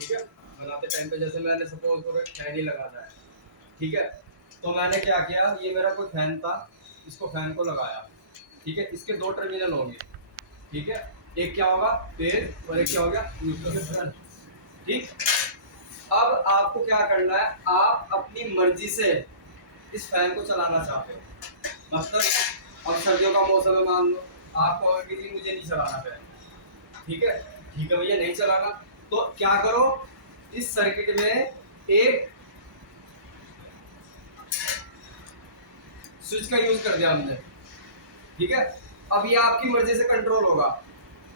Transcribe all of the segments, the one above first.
ठीक है। बनाते टाइम पे जैसे मैंने सपोज करो फैन ही लगाना है, ठीक है। तो मैंने क्या किया, ये मेरा कोई फैन था, इसको फैन को लगाया, ठीक है। इसके दो टर्मिनल होंगे, ठीक है। एक क्या होगा फेज और एक क्या हो गया न्यूट्रल, ठीक। अब आपको क्या करना है, आप अपनी मर्जी से इस फैन को चलाना चाहते हो। मतलब अब सर्दियों का मौसम है, मान लो आपको अगर किसी मुझे नहीं चलाना फैन, ठीक है भैया नहीं चलाना, तो क्या करो, इस सर्किट में एक स्विच का यूज कर दिया हमने, ठीक है। अब ये आपकी मर्जी से कंट्रोल होगा,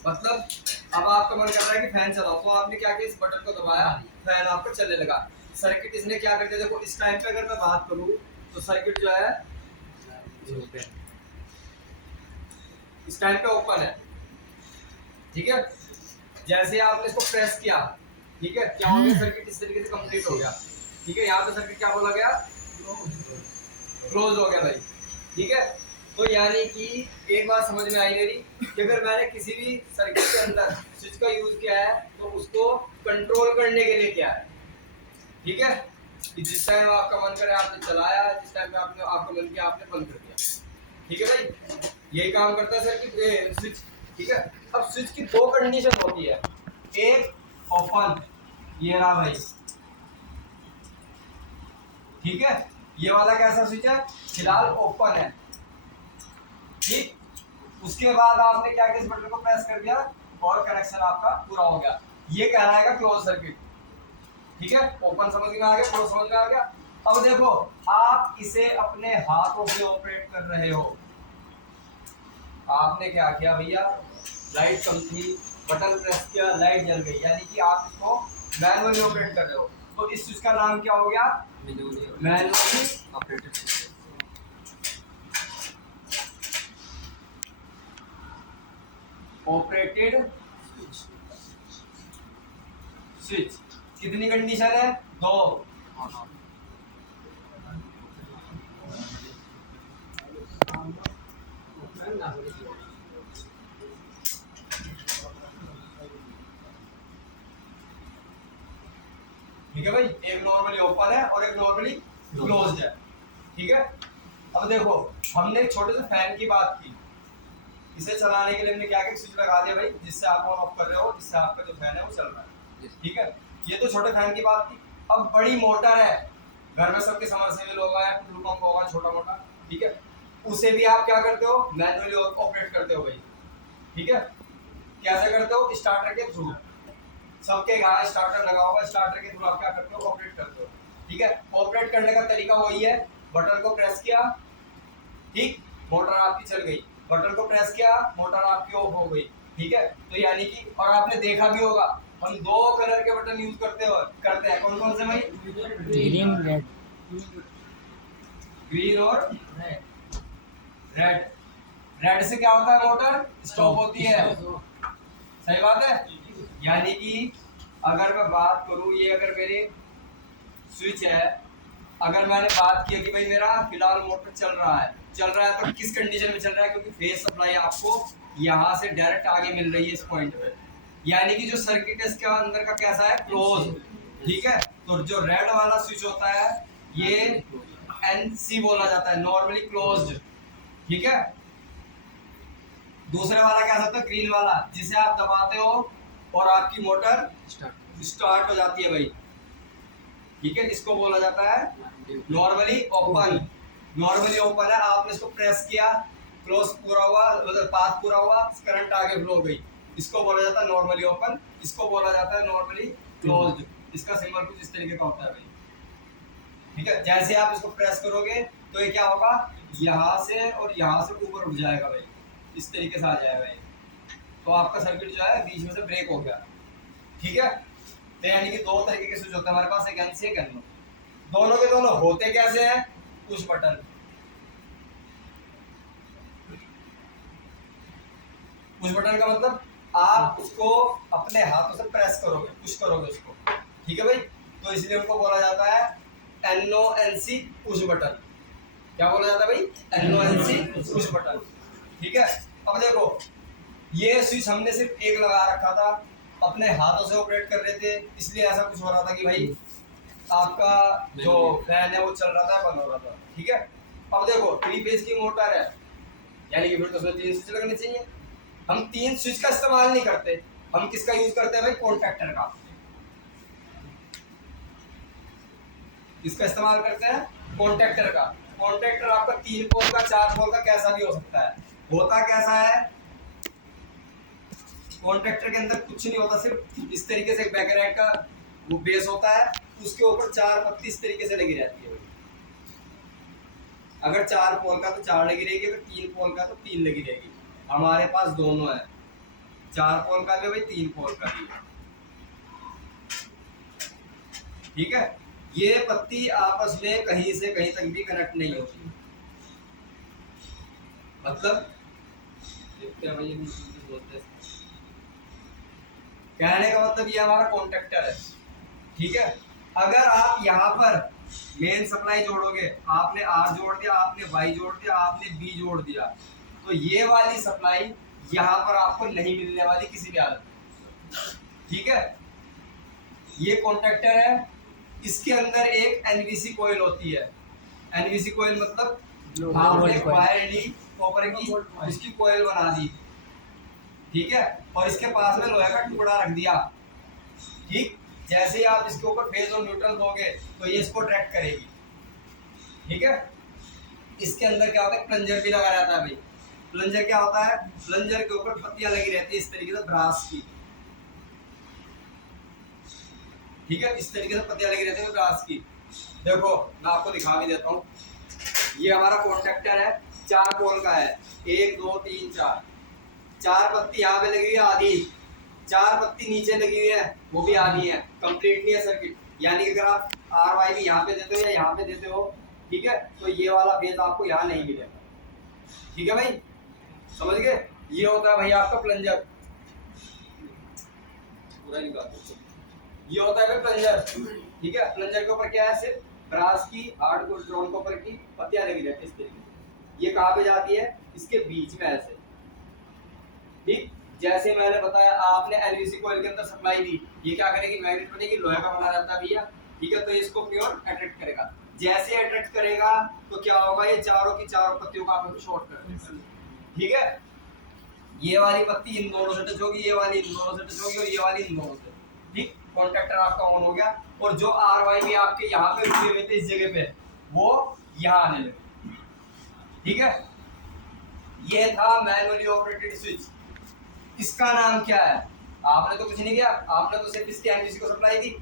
मतलब अब आपका मन कर रहा है कि फैन चलाओ, तो आपने क्या किया, इस बटन को दबाया, फैन आपका चलने लगा। सर्किट इसने क्या कर दिया, देखो इस टाइम पे अगर मैं बात करूं तो सर्किट जो है इस टाइम पे ओपन है, ठीक है। जैसे आपने इसको प्रेस किया, ठीक है, क्या हो गया, सर्किट इस तरीके से कंप्लीट हो गया, ठीक है। यहाँ पे सर्किट क्या बोला गया, क्लोज हो गया भाई, ठीक है। तो यानी कि एक बात समझ में आई मेरी, कि अगर मैंने किसी भी सर्किट के अंदर स्विच का यूज किया है तो उसको कंट्रोल करने के लिए क्या है, ठीक है। कि जिस टाइम आपका मन करे आपने चलाया, जिस टाइम पे आपने आपका मन किया आपने बंद कर दिया, ठीक है भाई। यही काम करता है सर्किट स्विच, ठीक है। अब स्विच की दो कंडीशन होती है, एक ओपन, ये रहा भाई, ठीक है। ये वाला कैसा स्विच है, फिलहाल ओपन है, ठीक। उसके बाद आपने क्या किया, इस बटन को प्रेस कर दिया और कनेक्शन आपका पूरा हो गया। ये कहलाएगा क्लोज सर्किट, ठीक है। ओपन समझ में आ गया, क्लोज समझ में आ गया। अब देखो आप इसे अपने हाथों से ऑपरेट कर रहे हो, आपने क्या किया भैया, लाइट कम थी, बटन प्रेस किया, लाइट जल गई, यानी कि आप इसको मैनुअली ऑपरेट कर रहे हो। तो इस स्विच का नाम क्या हो गया, मैनुअली ऑपरेटेड स्विच। कितनी कंडीशन है, दो। ठीक है भाई, एक नॉर्मली ओपन है और एक नॉर्मली क्लोज्ड है, ठीक है। अब देखो हमने एक छोटे से फैन की बात की, इसे चलाने के लिए हमने क्या किया, स्विच लगा दिया भाई, जिससे आप ऑन ऑफ कर रहे हो, जिससे आपका जो फैन है वो चल रहा है, ठीक है। ये तो छोटे फैन की बात की। अब बड़ी मोटर है, घर में सबके समरसेबल होगा या टूल पंप होगा छोटा मोटा, ठीक है। उसे भी आप क्या करते हो, मैनुअली ऑपरेट करते हो भाई, ठीक है। कैसे करते हो, स्टार्टर के थ्रू, सबके यहाँ स्टार्टर लगा होगा, स्टार्टर के थ्रू आप क्या करते हो, ऑपरेट करते हो, ठीक है। ऑपरेट करने का तरीका वही है, बटन को प्रेस किया, ठीक, मोटर आपकी चल गई, बटन को प्रेस किया, मोटर आपकी ऑफ हो गई, ठीक है। तो यानी कि और आपने देखा भी होगा हम दो कलर के बटन यूज करते हैं, कौन कौन से भाई, ग्रीन रेड ग्रीन और रेड। रेड से क्या होता है, मोटर स्टॉप होती है, सही बात है। यानी कि अगर मैं बात करूं, ये अगर मेरे स्विच है, अगर मैंने बात की कि भाई मेरा फिलहाल मोटर चल रहा है तो किस कंडीशन में चल रहा है, क्योंकि फेज सप्लाई आपको यहाँ से डायरेक्ट आगे मिल रही है इस पॉइंट पे, यानी कि जो सर्किट है इसके अंदर का कैसा है, क्लोज, ठीक है। तो जो रेड वाला स्विच होता है ये एनसी बोला जाता है, नॉर्मली क्लोज्ड, ठीक है। दूसरे वाला क्या होता है, ग्रीन वाला, जिसे आप दबाते हो और आपकी मोटर स्टार्ट हो जाती है भाई, ठीक है। इसको बोला जाता है नॉर्मली ओपन। नॉर्मली ओपन है, आपने इसको प्रेस किया, क्लोज पूरा हुआ, मतलब पाथ पूरा हुआ, करंट आगे फ्लो हो गई, इसको बोला जाता है नॉर्मली ओपन, इसको बोला जाता है नॉर्मली क्लोज्ड। इसका सिंबल कुछ इस तरीके का होता है भाई, ठीक है। जैसे आप इसको प्रेस करोगे तो ये क्या होगा, यहाँ से और यहाँ से ऊपर उठ जाएगा भाई, इस तरीके से आ जाएगा ये, तो आपका सर्किट जो है बीच में से ब्रेक हो गया, ठीक है। तो यानी कि दो तरीके के स्विच होते हैं हमारे पास, एक एन सी एक एन ओ। दोनों के दोनों होते कैसे हैं, पुश बटन, पुश बटन का मतलब आप उसको अपने हाथों से प्रेस करोगे, पुश करोगे उसको, ठीक है भाई। तो इसलिए उनको बोला जाता है N O N C push button. क्या बोला जाता है भाई, N O N C push button, ठीक है। अब देखो ये स्विच हमने सिर्फ एक लगा रखा था, अपने हाथों से ऑपरेट कर रहे थे, इसलिए ऐसा कुछ हो रहा था कि भाई आपका जो फैन है वो चल रहा था, बंद हो रहा था। ठीक है, अब देखो 3 फेज की मोटर है, यानी कि फिर तो उसमें 3 स्विच लगने चाहिए। हम 3 स्विच का इस्तेमाल नहीं करते, हम किसका यूज करते हैं भाई? कॉन्टैक्टर का। किसका इस्तेमाल करते हैं? कॉन्टैक्टर का। कॉन्टैक्टर आपका 3 पोल का, 4 पोल का, कैसा भी हो सकता है। होता कैसा है? कॉन्टैक्टर के अंदर कुछ नहीं होता, सिर्फ इस तरीके से बैकलाइट का वो बेस होता है, उसके ऊपर 4 पत्ती इस तरीके से लगी रहती है। अगर 4 पोल का तो 4 लगी रहेगी, अगर 3 पोल का तो 3 लगी रहेगी। हमारे पास दोनों है, 4 पोल का भी भाई, 3 पोल का भी। ठीक है, ये पत्ती आपस में कहीं से कहीं तक भी कनेक्ट नहीं होती। मतलब कहने का मतलब ये हमारा कॉन्टैक्टर है। ठीक है, अगर आप यहाँ पर मेन सप्लाई जोड़ोगे, आपने आर जोड़ दिया, आपने वाई जोड़ दिया, आपने बी जोड़ दिया, तो ये वाली सप्लाई यहाँ पर आपको नहीं मिलने वाली किसी भी हालत में। ठीक है, ये कॉन्टैक्टर है, इसके अंदर एक एनवीसी कॉइल होती है। एनवीसी कॉइल मतलब आपने वायर ली कॉपर की, उसकी कॉइल बना दी। ठीक है, और इसके पास में लोहे का टुकड़ा रख दिया। ठीक, जैसे ही आप इसके ऊपर फेज और न्यूट्रल दोगे तो ये इसको ट्रैक करेगी। ठीक है, इसके अंदर क्या होता है? प्लंजर भी लगा रहता है भाई। प्लंजर क्या होता है? प्लंजर के ऊपर पत्तियां लगी रहती है इस तरीके से ब्रास की। ठीक है, इस तरीके से पत्तियां लगी रहती है ब्रास की। देखो मैं आपको दिखा भी देता हूँ, ये हमारा कॉन्टैक्टर है, 4 पोल का है, 1 2 3 4। 4 पत्ती यहाँ पे लगी हुई है आधी, 4 पत्ती नीचे लगी हुई है वो भी आधी है, कंप्लीट नहीं है सर्किट। यानी कि अगर आप आर वाई भी यहाँ पे देते हो या यहाँ पे देते हो, ठीक है, तो ये वाला फेज आपको यहाँ नहीं मिलेगा। ठीक है भाई, समझ गए? ये होता है भाई आपका प्लंजर, पूरा नहीं बात, ये होता है भाई प्लंजर। ठीक है, प्लंजर के ऊपर क्या है? सिर्फ ब्रास की हार्ड ड्रोन कॉपर की पत्तियां लगी रहती है इस तरीके। ये कहाँ पे जाती है? इसके बीच में ऐसे। ठीक, जैसे मैंने बताया आपने एलवीसी कॉइल के अंदर सप्लाई दी, ये क्या करेगी? मैग्नेट बनेगी, लोहे का बना रहता है भैया। ठीक है, तो इसको प्योर अट्रैक्ट करेगा। जैसे अट्रैक्ट करेगा तो क्या होगा? ये चारों की चारों पत्तियों को आपको शॉर्ट कर देगा। ठीक है, ये वाली पत्ती इन दोनों से टच होगी, ये वाली इन दोनों से टच होगी, और ये वाली इन दोनों से। ठीक, कॉन्टैक्टर आपका ऑन हो गया, और जो आर वाई भी आपके यहाँ पे रुके हुए थे इस जगह पे, वो यहाँ आने लगे। ठीक है, ये था मैनुअली ऑपरेटेड स्विच। इसका नाम क्या है? आपने तो कुछ नहीं किया, आपने तो सिर्फ इसके एनवीसी को सप्लाई दी,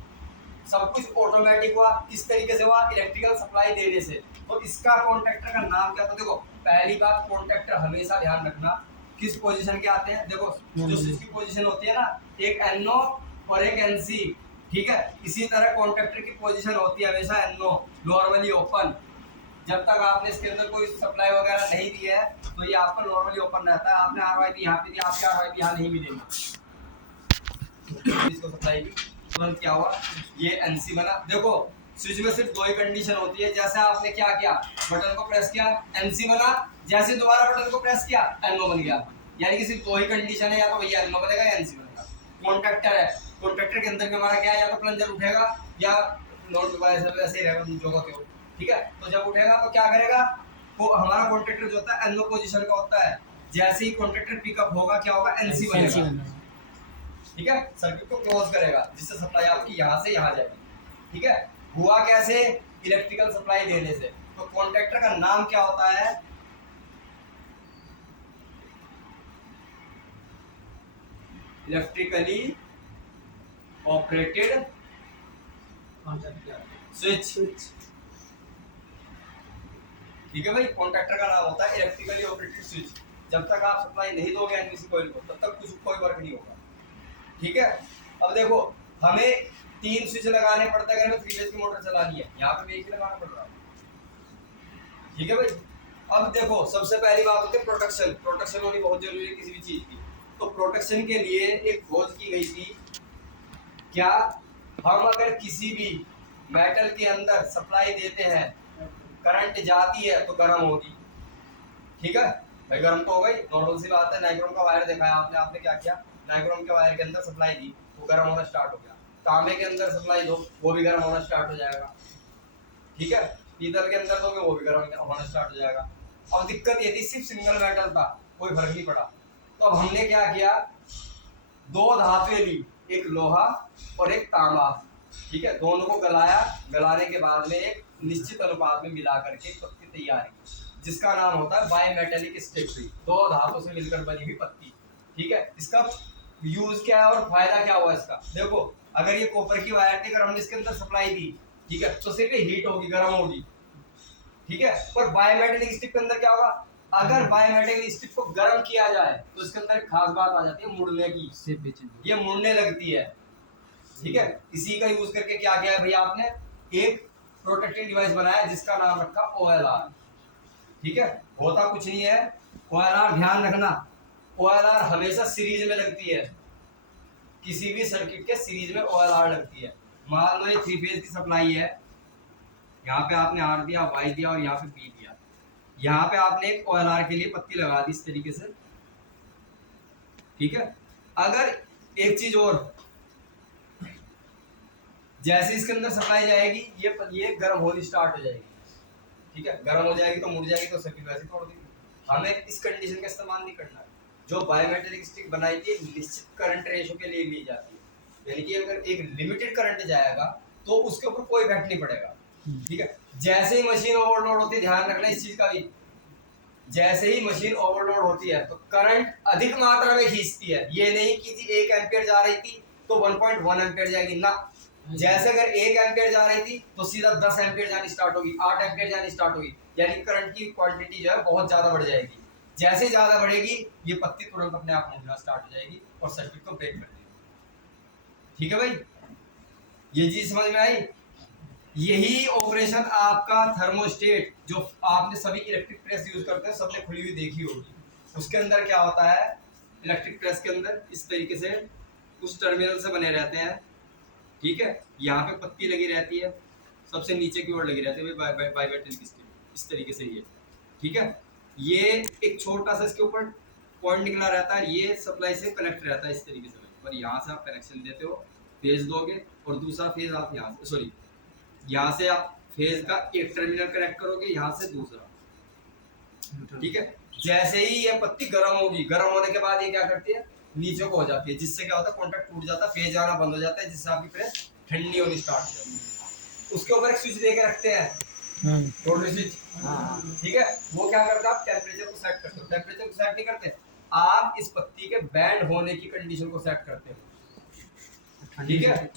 सब कुछ ऑटोमेटिक हुआ। किस तरीके से हुआ? इलेक्ट्रिकल सप्लाई देने से। तो इसका कॉन्टैक्टर का नाम क्या था? देखो पहली बात, कॉन्टैक्टर हमेशा ध्यान रखना किस पोजीशन के आते हैं। देखो जो स्विच की पोजीशन होती है ना, एक एनओ और एक एनसी। ठीक है, इसी तरह कॉन्टैक्टर की पोजीशन होती है हमेशा एनओ, नॉर्मली ओपन। जब तक आपने इसके अंदर कोई सप्लाई वगैरह नहीं दी है तो ये आपका नॉर्मली ओपन रहता है। आपने आरवाईपी यहाँ पे दी, आपके आरवाईपी यहाँ नहीं मिलेगी। इसको सप्लाई दी, तुरंत क्या हुआ? ये एनसी बना। देखो स्विच में सिर्फ 2 ही कंडीशन होती है। जैसे आपने क्या किया? बटन को प्रेस किया, एनसी बना। जैसे दोबारा बटन को प्रेस किया, एनओ बन गया। यानी कि सिर्फ 2 ही कंडीशन है, या तो भैया एनओ बनेगा या एनसी बनेगा। कॉन्टैक्टर है, कॉन्टैक्टर के अंदर भी हमारा क्या है? या तो प्लंजर उठेगा या नोट वैसे ही रहेगा जो का क्यों। ठीक है, तो जब उठेगा तो क्या करेगा? वो हमारा कॉन्टैक्टर जो होता है एनओ पोजीशन का होता है। जैसे ही कॉन्टैक्टर पिकअप होगा क्या होगा? एनसी बनेगा। ठीक है, सर्किट को क्लोज करेगा, जिससे सप्लाई आपकी यहाँ से यहाँ जाएगी। ठीक है, हुआ कैसे? इलेक्ट्रिकल सप्लाई देने से। तो कॉन्टैक्टर का नाम क्या होता है? Electrically operated switch. ठीक है भाई, कॉन्टैक्टर का नाम होता है इलेक्ट्रिकली ऑपरेटेड स्विच। जब तक आप सप्लाई नहीं दोगे एनवीसी कॉइल को, तब तक कोई वर्क नहीं होगा। ठीक है, अब देखो हमें 3 स्विच लगाने पड़ता है अगर हमें 3 फेज की मोटर चलानी है। यहाँ पे भी एक ही लगाना पड़ रहा है। ठीक है भाई, अब देखो सबसे पहली बात होती है प्रोटेक्शन। प्रोटेक्शन होनी बहुत जरूरी है किसी भी चीज की। तो प्रोटेक्शन के लिए एक खोज की गई थी, क्या हम अगर किसी भी मेटल के अंदर सप्लाई देते हैं, करंट जाती है तो गर्म होगी। ठीक है भाई, गर्म तो हो गई, नॉर्मल सी बात है। नाइक्रोम का वायर देखा है आपने, आपने क्या किया? नाइक्रोम के वायर के अंदर सप्लाई दी, वो गर्म होना स्टार्ट हो गया। तांबे के अंदर सप्लाई दो, वो भी गर्म होना स्टार्ट हो जाएगा। ठीक है, पीतल के अंदर दोगे वो भी गर्म होना स्टार्ट हो जाएगा। अब दिक्कत ये थी सिर्फ सिंगल मेटल था, कोई फर्क नहीं पड़ा। तो अब हमने क्या किया, दो धातुएं ली, एक लोहा और एक तांबा। ठीक है, दोनों को गलाया, गलाने के बाद में एक निश्चित अनुपात में मिला करके पत्ती तैयार की, जिसका नाम होता है बायमेटेलिक स्टिक। दो धातु से मिलकर बनी हुई पत्ती। ठीक है, इसका यूज क्या है और फायदा क्या हुआ इसका, देखो अगर ये कॉपर की वायर थी, अगर हमने इसके अंदर सप्लाई दी, ठीक है, तो सिर्फ हीट होगी, गर्म होगी। ठीक है, पर बायोमेटेलिक स्टिक के अंदर क्या होगा, अगर बायोमेटेलिक स्टिक को गर्म किया जाए तो इसके अंदर एक खास बात आ जाती है, मुड़ने की, ये मुड़ने लगती है। ठीक है, इसी का यूज करके क्या किया है भैया आपने, एक प्रोटेक्टिव डिवाइस बनाया जिसका नाम रखा OLR। ठीक है, होता कुछ नहीं है, OLR ध्यान रखना, OLR हमेशा सीरीज में लगती है, किसी भी सर्किट के सीरीज में OLR लगती है। मान लो ये 3 फेज की सप्लाई है, यहाँ पे आपने R दिया, Y दिया और यहाँ पे B दिया, यहाँ पे आपने एक OLR के लिए पत्ती लगा दी इस तरीके से। ठीक है, अगर एक चीज और, जैसे इसके अंदर सप्लाई जाएगी ये गर्म होनी स्टार्ट हो जाएगी। ठीक है, गर्म हो जाएगी तो मुड़ जाएगी, तो सर्किट वैसे तोड़ देगी। हमें इस कंडीशन का इस्तेमाल नहीं करना है। जो बायोमेटेलिक स्टिक बनाई थी निश्चित करंट रेशो के लिए ली जाती है, यानी कि अगर एक लिमिटेड करंट जाएगा तो उसके ऊपर कोई इफेक्ट नहीं पड़ेगा। ठीक है, जैसे ही मशीन ओवरलोड होती है, ध्यान रखना इस चीज का भी, जैसे ही मशीन ओवरलोड होती है तो करंट अधिक मात्रा में खींचती है। ये नहीं कि 1 एम्पियर जा रही थी तो 1.1 एम्पियर जाएगी ना, जैसे अगर 1 एम्पियर जा रही थी तो सीधा 10 एम्पियर जानी स्टार्ट होगी, 8 एम्पियर जानी स्टार्ट होगी, यानी करंट की क्वांटिटी जो है बहुत ज्यादा बढ़ जाएगी। जैसे ज्यादा बढ़ेगी ये पत्ती तुरंत अपने आप मुड़ना स्टार्ट हो जाएगी और सर्किट को ब्रेक कर देगी। ठीक है भाई, ये चीज समझ में आई। यही ऑपरेशन आपका थर्मोस्टेट, जो आपने सभी इलेक्ट्रिक प्रेस यूज करते हैं, सबने खुली हुई देखी होगी। उसके अंदर क्या होता है, इलेक्ट्रिक प्रेस के अंदर इस तरीके से कुछ टर्मिनल से बने रहते हैं। ठीक है, यहाँ पे पत्ती लगी रहती है, सबसे नीचे की ओर लगी रहती है बायोमेटेलिक स्टिक, इस तरीके से ये। ठीक है, ये एक छोटा सा इसके ऊपर पॉइंट निकला रहता है, ये सप्लाई से कनेक्ट रहता है इस तरीके से। और यहाँ से आप कनेक्शन देते हो, फेज दोगे, और दूसरा फेज आप यहाँ से, सॉरी यहाँ से आप फेज का एक टर्मिनल कनेक्ट करोगे, यहाँ से दूसरा। ठीक है, जैसे ही ये पत्ती गर्म होगी, गर्म होने के बाद ये क्या करती है, नीचे को हो जाती है, जिससे क्या होता है, कॉन्टैक्ट टूट जाता है, फेज आना बंद हो जाता है, जिससे आपकी प्रेस ठंडी होनी स्टार्ट हो जाती है। उसके ऊपर एक स्विच दे के रखते हैं, रोटरी स्विच। ठीक है, वो क्या करता है, आप टेम्परेचर को सेट करते हो। टेम्परेचर को सेट नहीं करते, आप इस पत्ती के बैंड होने की कंडीशन को सेट करते हो। ठीक है,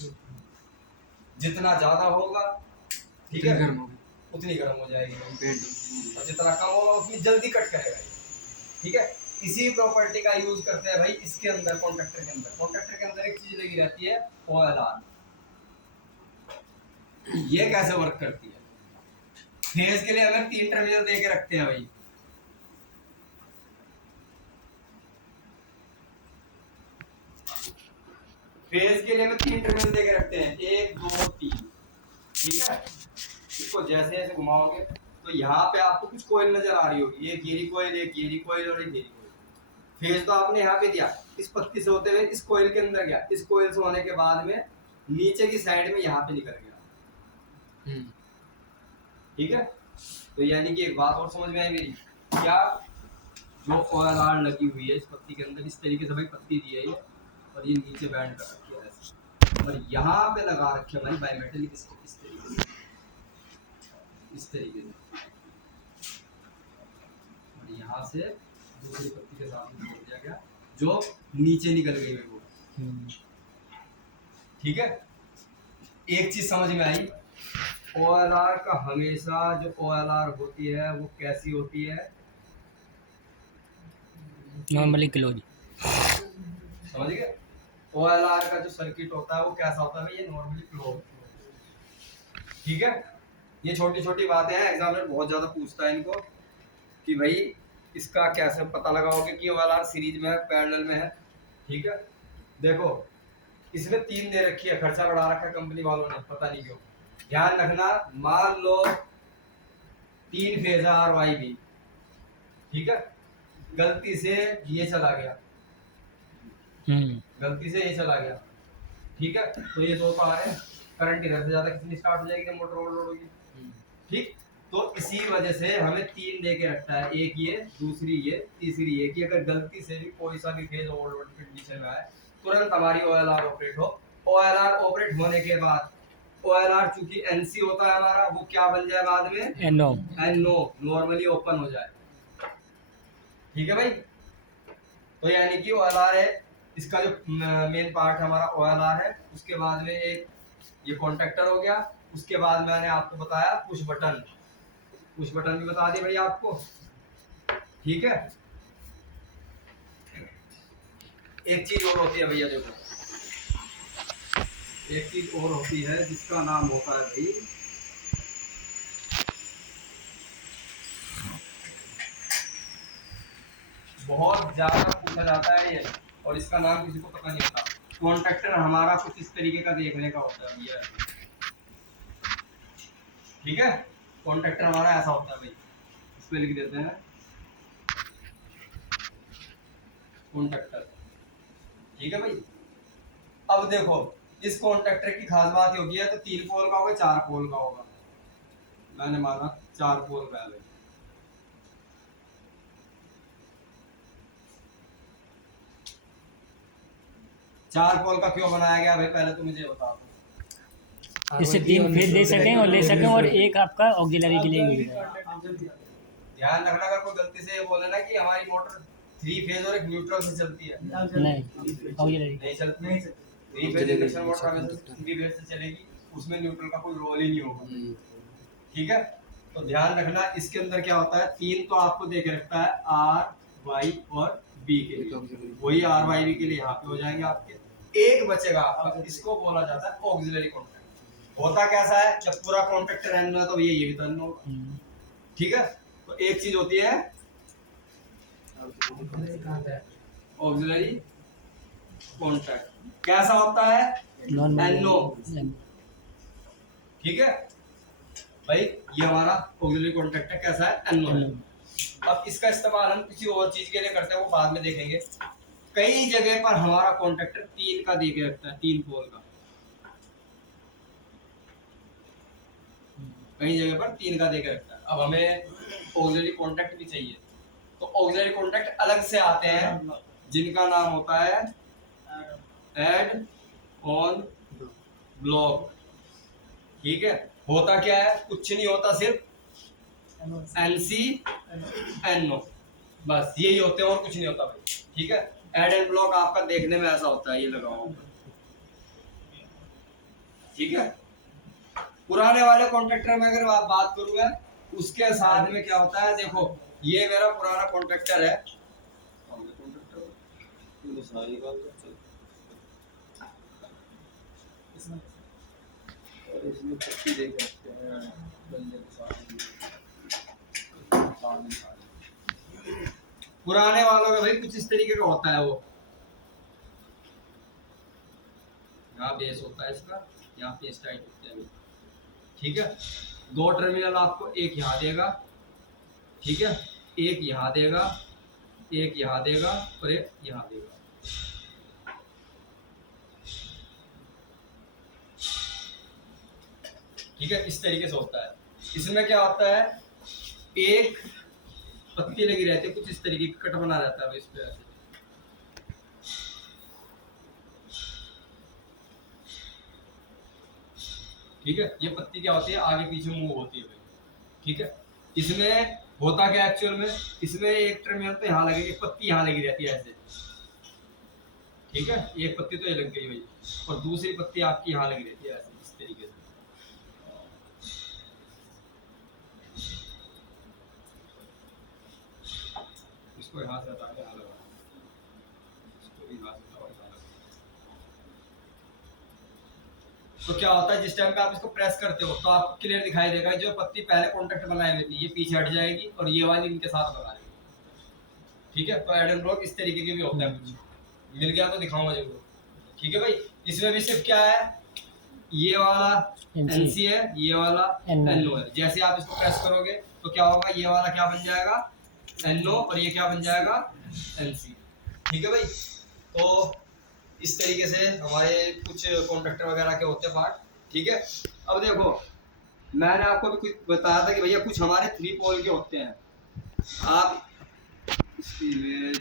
जितना ज्यादा होगा, ठीक है, उतनी गर्म हो जाएगी, और जितना कम होगा उतनी जल्दी कट करेगा। ठीक है, इसी प्रॉपर्टी का यूज करते हैं भाई इसके अंदर, कॉन्ट्रैक्टर के अंदर। कॉन्ट्रैक्टर के अंदर एक चीज लगी रहती है, OLR। ये कैसे वर्क करती है, फेज के लिए हमें 3 टर्मिनल दे के रखते हैं भाई। फेज के लिए हमें 3 टर्मिनल दे के रखते हैं, 1 2 3। ठीक है, इसको जैसे जैसे घुमाओगे तो यहाँ पे आपको कुछ कोयल नजर आ रही होगी, ये गिरी कोयल, एक गिरी कोयल और एक गिरी कोयल। फेज तो आपने यहाँ पे दिया, इस पत्ती से होते हुए इस कोयल के अंदर गया, इस कोयल से होने के बाद में नीचे की साइड में यहाँ पे निकल गया। ठीक है, तो यानी कि एक बात और समझ में आई मेरी, क्या जो OLR लगी हुई है इस पत्ती के अंदर, इस तरीके से भाई पत्ती दी है ये, और ये नीचे बैंड कर रखी है ऐसे, और यहाँ पे लगा रखी है हमारी बायोमेटेलिक स्टिक, इस तरीके से, इस तरीके से, और यहाँ से दूसरी पत्ती के साथ में जोड़ दिया गया, जो नीचे निकल गई है वो। ठीक है, एक चीज समझ में आई, OLR का हमेशा जो OLR होती है वो कैसी होती है, नॉर्मली क्लोज। समझ गए, OLR का जो सर्किट होता है वो कैसा होता है, ये नॉर्मली क्लोज। ठीक है, ये छोटी छोटी बातें हैं, एग्जामिनर बहुत ज्यादा पूछता है इनको कि भाई इसका कैसे पता लगाओगे कि OLR सीरीज में है, पैरेलल में है। ठीक है, देखो इसमें 3 दे रखी है, खर्चा बढ़ा रखा है कंपनी वालों ने, पता नहीं क्यों। ध्यान रखना, मान लो 3 फेज है RYB, ठीक है, गलती से ये चला गया, गलती से ये चला गया, ठीक है, तो ये दो तार है, करंट इधर से ज्यादा कितनी स्टार्ट हो जाएगी जब मोटर ओवरलोड होगी। ठीक, तो इसी वजह से हमें तीन दे के रखता है, एक ये, दूसरी ये, तीसरी ये, कि अगर गलती से भी कोई सा भी फेज ओवरलोड कंडीशन में आए तुरंत हमारी ओएलआर ऑपरेट हो। ओएलआर ऑपरेट होने के बाद ओएलआर चूंकि एनसी होता है हमारा, वो क्या बन जाए बाद में, एनओ, एनओ, नॉर्मली ओपन हो जाए। ठीक है भाई, तो यानी कि ओएलआर है, इसका जो मेन पार्ट हमारा ओएलआर है, उसके बाद में एक ये कॉन्ट्रैक्टर हो गया, उसके बाद मैंने आपको बताया पुश बटन, पुश बटन भी बता दिया भाई आपको। ठीक है, एक चीज और होती है भैया, देखो एक चीज और होती है जिसका नाम होता है भाई, बहुत ज्यादा पूछा जाता है ये, और इसका नाम किसी को पता नहीं होता। कॉन्ट्रैक्टर हमारा कुछ इस तरीके का देखने का होता है भैया। ठीक है, कॉन्ट्रैक्टर हमारा ऐसा होता है भाई, इस पे लिख देते हैं कॉन्ट्रैक्टर। ठीक है भाई, अब देखो इस कॉन्ट्रैक्टर की खास बात ये होगी है, तो 3 पोल का होगा, 4 पोल का होगा, मैंने माना 4 पोल का है भाई। चार पोल का क्यों बनाया गया भाई, पहले तो मुझे बता दो। इससे 3 फेज दे सकें और ले सकें, और एक आपका ऑक्सिलरी के लिए यूज है। ध्यान रखना, अगर कोई गलती से ये बोले ना कि हमारी मोटर 3 फेज और एक न्यूट्रल से चलती है, नहीं, ऑक्सिलरी नहीं चलती। 3 फेज इंडक्शन मोटर हमेशा 3 फेज से चलेगी, उसमें न्यूट्रल का कोई रोल ही नहीं होगा। ठीक है, तो ध्यान रखना इसके अंदर क्या होता है, 3 तो आपको दे के रखता है आर, वाई और बी के लिए, वही आर वाई बी के लिए यहाँ पे हो जाएंगे आपके। एक बचेगा आपका, इसको बोला जाता है ऑक्सिलरी कॉन्ट्रैक्टर। होता कैसा है, जब पूरा कॉन्ट्रैक्टर एन है तो ये भी तो एन होगा। ठीक है, तो एक चीज होती है ऑक्सिलरी कॉन्ट्रैक्ट, कैसा होता है, एनओ। ठीक है भाई, ये हमारा ऑक्सिलरी कॉन्ट्रैक्टर कैसा है, एनओ है। अब इसका इस्तेमाल हम किसी और चीज के लिए करते हैं, वो बाद में देखेंगे। कई जगह पर हमारा कॉन्ट्रैक्टर 3 का दे के रखता है, 3 पोल का, कई जगह पर 3 का दे के रखता है। अब हमें ऑक्सिलरी कॉन्ट्रैक्ट भी चाहिए, तो ऑक्सिलरी कॉन्ट्रैक्ट अलग से आते हैं, जिनका नाम होता है एड ऑन ब्लॉक। ठीक है, होता क्या है, कुछ नहीं होता, सिर्फ एनसी एनओ, बस यही होते हैं और कुछ नहीं होता भाई। ठीक है, एड एंड ब्लॉक आपका देखने में ऐसा होता है, ये लगाओ। ठीक है, पुराने वाले कॉन्ट्रैक्टर में अगर आप बात करूंगा, उसके साथ में क्या होता है, देखो ये मेरा पुराना कॉन्ट्रैक्टर है, इसमें पट्टी देख सकते हैं, पुराने वालों में भाई कुछ इस तरीके का होता है, वो यहाँ बेस होता है इसका, यहाँ पेस टाइट होता है। ठीक है, 2 टर्मिनल आपको, एक यहाँ देगा, ठीक है, एक यहाँ देगा, एक यहाँ देगा और एक यहाँ देगा। ठीक है, इस तरीके से होता है। इसमें क्या होता है, एक पत्ती लगी रहती है, कुछ इस तरीके का कट बना रहता है इस पे ऐसे। ठीक है, ये पत्ती क्या होती है, आगे पीछे मूव होती है भाई। ठीक है, इसमें होता क्या एक्चुअल में, इसमें एक टर्मिनल तो यहाँ लगेगी, एक पत्ती यहाँ लगी रहती है ऐसे। ठीक है, एक पत्ती तो ये लग गई भाई, और दूसरी पत्ती आपकी यहाँ लगी रहती है ऐसे, इस तरीके से। इसको यहाँ से हटा के यहाँ लगा, इसको भी यहाँ से हटाओ, यहाँ लगा। तो क्या होता है, जिस टाइम पे आप इसको प्रेस करते हो तो आपको क्लियर दिखाई देगा, जो पत्ती पहले कॉन्टैक्ट बनाई हुई थी ये पीछे हट जाएगी और ये वाली इनके साथ बना लेगी। ठीक है, तो एड एंड ब्लॉक इस तरीके के भी होता है, कुछ मिल गया तो दिखाऊंगा जरूर। ठीक है भाई, इसमें भी सिर्फ क्या है, ये वाला एनसी है, ये वाला एनओ है। जैसे आप इसको प्रेस करोगे तो क्या होगा, ये वाला क्या बन जाएगा, एनओ, और ये क्या बन जाएगा, एनसी। ठीक है भाई, तो इस तरीके से हमारे कुछ कॉन्ट्रैक्टर वगैरह के होते हैं पार्ट, ठीक है। अब देखो मैंने आपको भी कुछ बताया था कि भैया कुछ हमारे 3 पोल के होते हैं। आप इसकी इमेज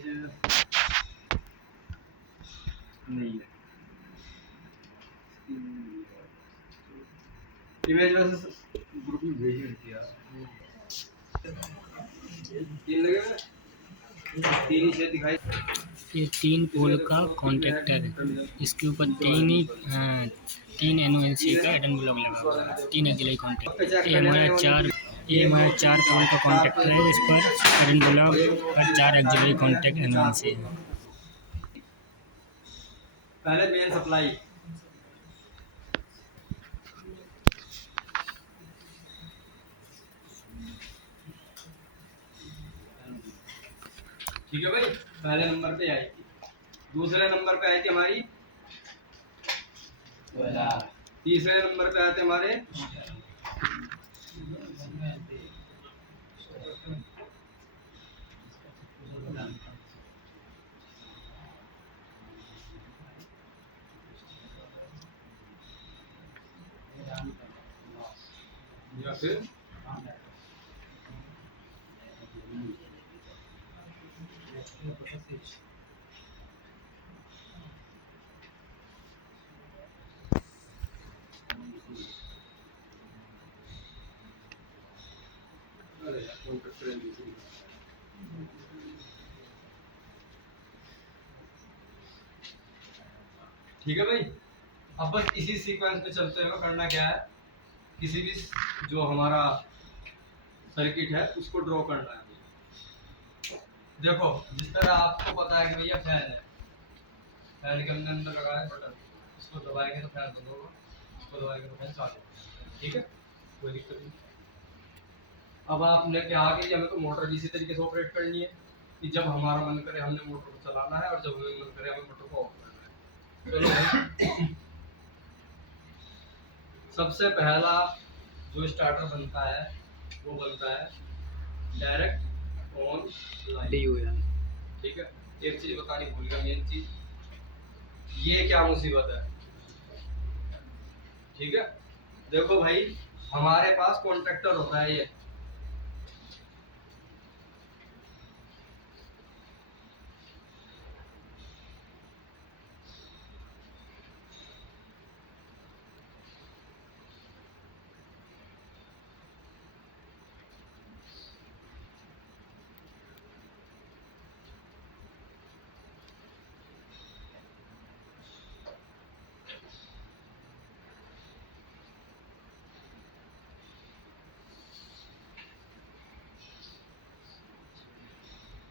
नहीं है, इमेज वैसे ग्रुप में भेज रही यार। 3 लगे हुए, 3 ही से दिखाई। ये 3 पोल का कॉन्ट्रैक्टर है, इसके ऊपर 3 NONC का एडन ब्लॉक लगा हुआ है, 3 अकेले कॉन्ट्रैक्टर। ये हमारा 4 पोल का कॉन्ट्रैक्टर है, इस पर एडन ब्लॉक और 4 एक्सिलरी कॉन्टैक्ट NONC है। पहले मेन सप्लाई, ठीक है भाई, पहले नंबर पे आई थी। दूसरे नंबर पे आई थी हमारी, तीसरे नंबर पे आए थे हमारे या फिर ठीक है भाई। अब बस इसी सीक्वेंस में चलते हुए करना क्या है, किसी भी जो हमारा सर्किट है उसको ड्रॉ करना है। देखो जिस तरह आपको पता है कि भैया फैन है, फैन के अंदर लगा है बटन, इसको दबाएंगे तो फैन बंद होगा, इसको दबाएंगे तो फैन चालू होगा, ठीक है, कोई दिक्कत नहीं। अब आपने क्या कि हमें तो मोटर भी इसी तरीके से ऑपरेट करनी है कि जब हमारा मन करे हमने मोटर को चलाना है और जब हमें मन करे हमें मोटर को ऑफ करना है। चलो सबसे पहला जो स्टार्टर बनता है वो बनता है डायरेक्ट ऑन लाइन, ठीक है। एक चीज बतानी भूल गया, मेन चीज, ये क्या मुसीबत है, ठीक है। देखो भाई हमारे पास कॉन्ट्रैक्टर होता है ये,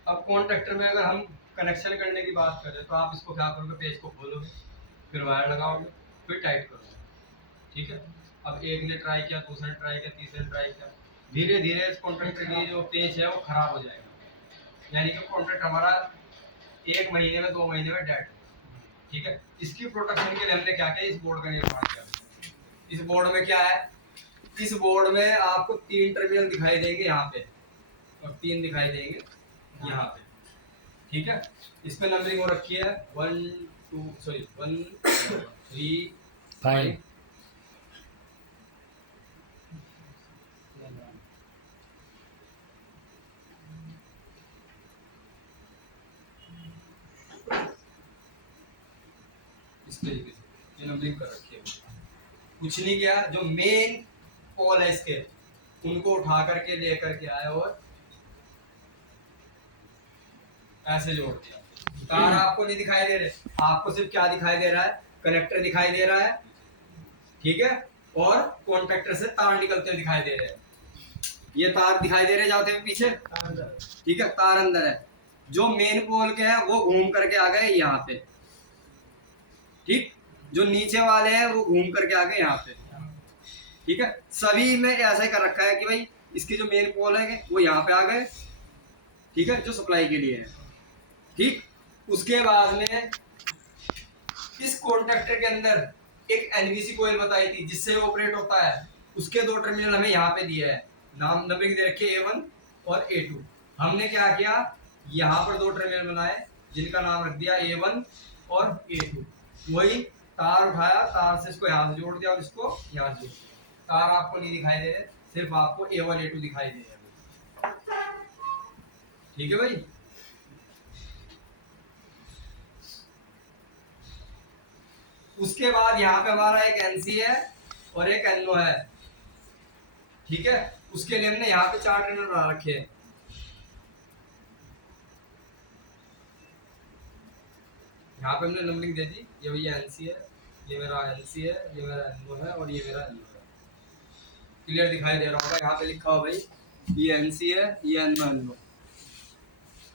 अब कॉन्ट्रैक्टर में अगर हम कनेक्शन करने की बात करें तो आप इसको क्या करोगे, पेज को खोलोगे, फिर वायर लगाओगे, फिर टाइट करोगे, ठीक है। अब एक ने ट्राई किया, दूसरे ने ट्राई किया, तीसरे ने ट्राई किया, धीरे धीरे इस कॉन्ट्रैक्टर की जो पेज है वो खराब हो जाएगा, यानी कि कॉन्ट्रैक्ट हमारा 1 महीने में 2 महीने में डेड, ठीक है। इसकी प्रोटेक्शन के लिए हमने क्या किया, इस बोर्ड का निर्माण किया। इस बोर्ड में क्या है, इस बोर्ड में आपको 3 टर्मिनल दिखाई देंगे यहाँ पे और 3 दिखाई देंगे यहाँ पे, ठीक है। इस पे नंबरिंग हो रखी है 1 3 5। इस तरीके से ये नंबरिंग कर रखी है, कुछ नहीं किया। जो मेन पोल है इसके उनको उठा करके लेकर के आए और ऐसे जोड़ दिया। तार आपको नहीं दिखाई दे रहे, आपको सिर्फ क्या दिखाई दे रहा है, कनेक्टर दिखाई दे रहा है, ठीक है, और कॉन्ट्रैक्टर से तार निकलते हुए दिखाई दे रहे हैं। ये तार दिखाई दे रहे जाते हुए पीछे, ठीक है, तार अंदर है। जो मेन पोल के हैं वो घूम करके आ गए यहाँ पे, ठीक। जो नीचे वाले हैं वो घूम करके आ गए यहाँ पे, ठीक है। सभी में ऐसा ही कर रखा है कि भाई इसके जो मेन पोल है वो यहाँ पे आ गए, ठीक है, जो सप्लाई के लिए है, ठीक। उसके बाद में इस कॉन्ट्रैक्टर के अंदर एक एनवीसी कोयल बताई थी जिससे ऑपरेट होता है, उसके 2 टर्मिनल हमें यहाँ पे दिए हैं, नाम नंबरिंग दे रखे A1 और A2। हमने क्या किया, यहाँ पर 2 टर्मिनल बनाए जिनका नाम रख दिया A1 और A2, वही तार उठाया, तार से इसको यहाँ से जोड़ दिया और इसको यहाँ से जोड़ दिया। तार आपको नहीं दिखाई दे रहे, सिर्फ आपको A1 A2 दिखाई दे रहे हैं। ठीक है भाई। उसके बाद यहाँ पे हमारा एक NC है और एक NO है। ठीक है, उसके लिए हमने यहाँ पे 4 टर्मिनल बना रखे हैं। यहाँ पे हमने नंबरिंग दे दी, ये भैया NC है, ये मेरा NC है, ये मेरा NO है और ये मेरा NO है। क्लियर दिखाई दे रहा होगा, यहाँ पे लिखा हो भाई ये NC है, ये NO।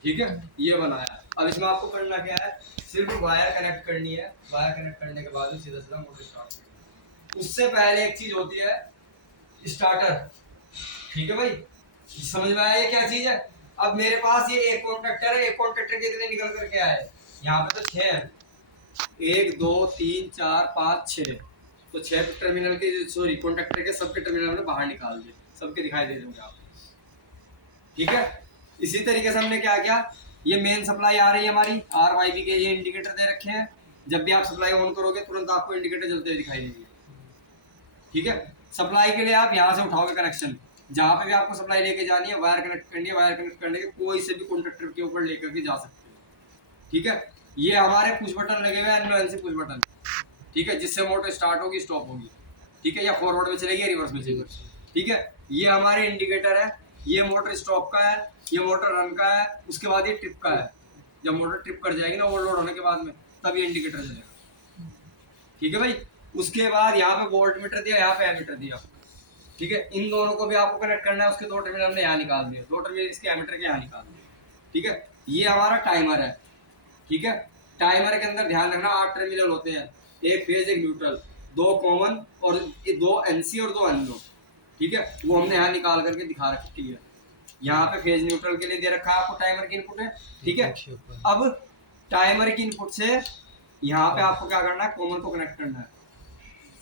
ठीक है, ये बनाया। अब इसमें आपको करना क्या है, सिर्फ वायर कनेक्ट करनी है। वायर कनेक्ट करने के बाद सीधा सीधा मोटर स्टार्ट करनी है। उससे पहले एक चीज होती है स्टार्टर। ठीक है भाई, समझ में आया ये क्या चीज है। अब मेरे पास ये एक कॉन्ट्रैक्टर है, एक कॉन्ट्रैक्टर के इतने निकल करके आए, यहाँ पे तो 6 है, 1 2 3 4 5 6, तो 6 टर्मिनल के, सॉरी कॉन्ट्रैक्टर के सबके टर्मिनल हमने बाहर निकाल दिए, सबके दिखाई दे देंगे आप। ठीक है, इसी तरीके से हमने क्या किया, ये मेन सप्लाई आ रही है हमारी, RYB के ये इंडिकेटर दे रखे हैं। जब भी आप सप्लाई ऑन करोगे तुरंत आपको इंडिकेटर जलते हुए दिखाई देंगे। ठीक है, सप्लाई के लिए आप यहाँ से उठाओगे कनेक्शन, जहाँ पे भी आपको सप्लाई लेके जानी है, वायर कनेक्ट करनी है, वायर कनेक्ट करने के कोई से भी कॉन्ट्रैक्टर के ऊपर लेकर के जा सकते हो। ठीक है, ये हमारे पुश बटन लगे हुए हैं, NC पुश बटन। ठीक है, जिससे मोटर स्टार्ट होगी, स्टॉप होगी। ठीक है, या फॉरवर्ड में चलेगी या रिवर्स में चलेगी। ठीक है, ये हमारे इंडिकेटर है, ये मोटर स्टॉप का है, ये मोटर रन का है, उसके बाद ये ट्रिप का है। जब मोटर ट्रिप कर जाएगी ना ओवरलोड होने के बाद में, तब ये इंडिकेटर चलेगा। ठीक है भाई, उसके बाद यहाँ पे वोल्ट मीटर दिया, यहाँ पे एमीटर दिया। ठीक है, इन दोनों को भी आपको कनेक्ट करना है, उसके 2 टर्मिनल हमने यहाँ निकाल दिए, 2 टर्मिनल इसके एमीटर के यहाँ निकाल दिए। ठीक है, ये हमारा टाइमर है। ठीक है, टाइमर के अंदर ध्यान रखना 8 टर्मिनल होते हैं, एक फेज एक न्यूट्रल, 2 कॉमन और 2 NC और 2 NO। ठीक है, वो हमने यहाँ निकाल करके दिखा रखी है। यहाँ पे फेज न्यूट्रल के लिए दे रखा है आपको टाइमर की इनपुट है। ठीक है, अब टाइमर की इनपुट से यहाँ पे आपको क्या करना है, कॉमन को कनेक्ट करना है।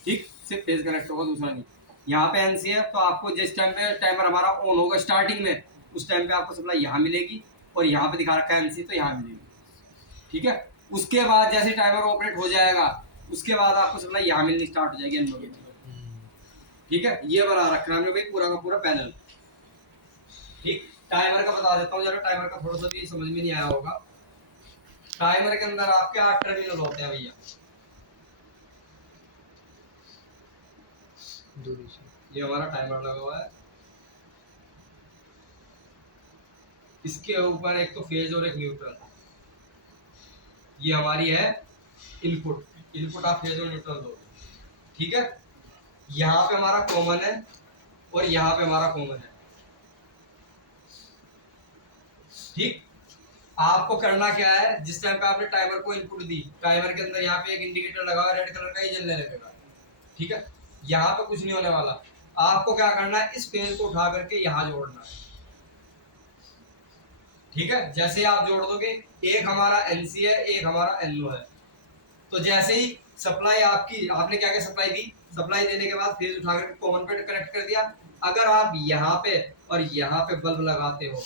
ठीक, सिर्फ फेज कनेक्ट होगा, दूसरा नहीं। यहाँ पे NC है, तो आपको जिस टाइम पे टाइमर हमारा ऑन होगा स्टार्टिंग में, उस टाइम पे आपको सप्लाई यहाँ मिलेगी, और यहाँ पे दिखा रखा है NC, तो यहाँ मिलेगी। ठीक है, उसके बाद जैसे टाइमर ऑपरेट हो जाएगा, उसके बाद आपको सप्लाई यहाँ मिलनी स्टार्ट हो जाएगी NO की। ठीक है, ये बना रखना हमने भाई पूरा का पूरा पैनल। ठीक, टाइमर का बता देता हूँ जरा, टाइमर का थोड़ा सा भी समझ में नहीं आया होगा। टाइमर के अंदर आपके 8 टर्मिनल होते हैं भैया। ये हमारा टाइमर लगा हुआ है, इसके ऊपर एक तो फेज और एक न्यूट्रल। ये हमारी है इनपुट, इनपुट आप फेज और न्यूट्रल दो। ठीक है, यहाँ पे हमारा कॉमन है और यहाँ पे हमारा कॉमन है। ठीक, आपको करना क्या है, जिस टाइम पे आपने टाइमर को इनपुट दी, टाइमर के अंदर यहाँ पे एक इंडिकेटर लगा हुआ है रेड कलर का, ये जलने लगेगा। ठीक है, यहाँ पे कुछ नहीं होने वाला। आपको क्या करना है, इस पेज को उठा करके यहाँ जोड़ना है। ठीक है, जैसे आप जोड़ दोगे, एक हमारा NC है, एक हमारा NO है, तो जैसे ही सप्लाई आपकी, आपने क्या क्या सप्लाई दी, सप्लाई देने के बाद फेज उठा करके कॉमन पे कनेक्ट कर दिया। अगर आप यहाँ पे और यहाँ पे बल्ब लगाते हो,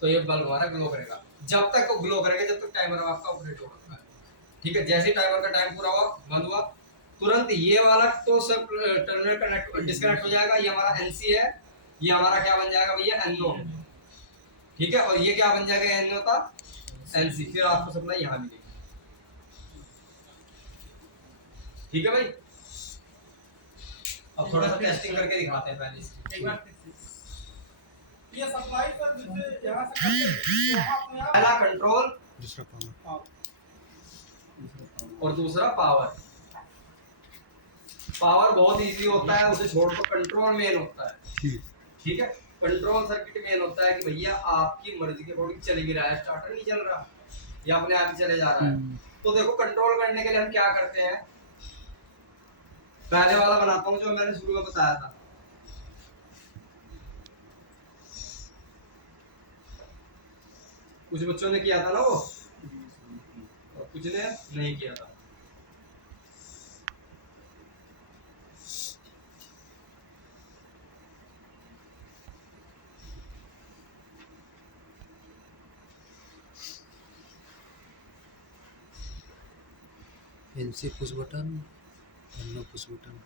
तो ये बल्ब हमारा ग्लो करेगा। जब तक वो ग्लो करेगा, जब तक टाइमर आपका ऑपरेट हो रखा है। ठीक है, जैसे टाइमर का टाइम पूरा हुआ, बंद हुआ, तुरंत ये वाला तो सब टर्मिनल कनेक्ट डिस्कनेक्ट हो जाएगा। ये हमारा NC है, ये हमारा क्या बन जाएगा भैया, NO। ठीक है, और ये क्या बन जाएगा, NO का NC। फिर आपको सप्लाई यहाँ मिलेगी। ठीक है भाई, अब थोड़ा सा टेस्टिंग करके दिखाते हैं पहले। एक बार ये सप्लाई पर जैसे यहाँ से पहला कंट्रोल, दूसरा पावर और दूसरा पावर। पावर बहुत इजी होता है, उसे छोड़ कर कंट्रोल मेन होता है। ठीक है, कंट्रोल सर्किट मेन होता है कि भैया आपकी मर्जी के अकॉर्डिंग चल भी रहा है, स्टार्टर नहीं चल रहा या अपने आप ही चले जा रहा है। तो देखो, कंट्रोल करने के लिए हम क्या करते हैं, पहले वाला बनाता हूँ जो मैंने शुरू में बताया था। कुछ बच्चों ने किया था ना वो, और कुछ ने नहीं किया था। NC push button, NO push button.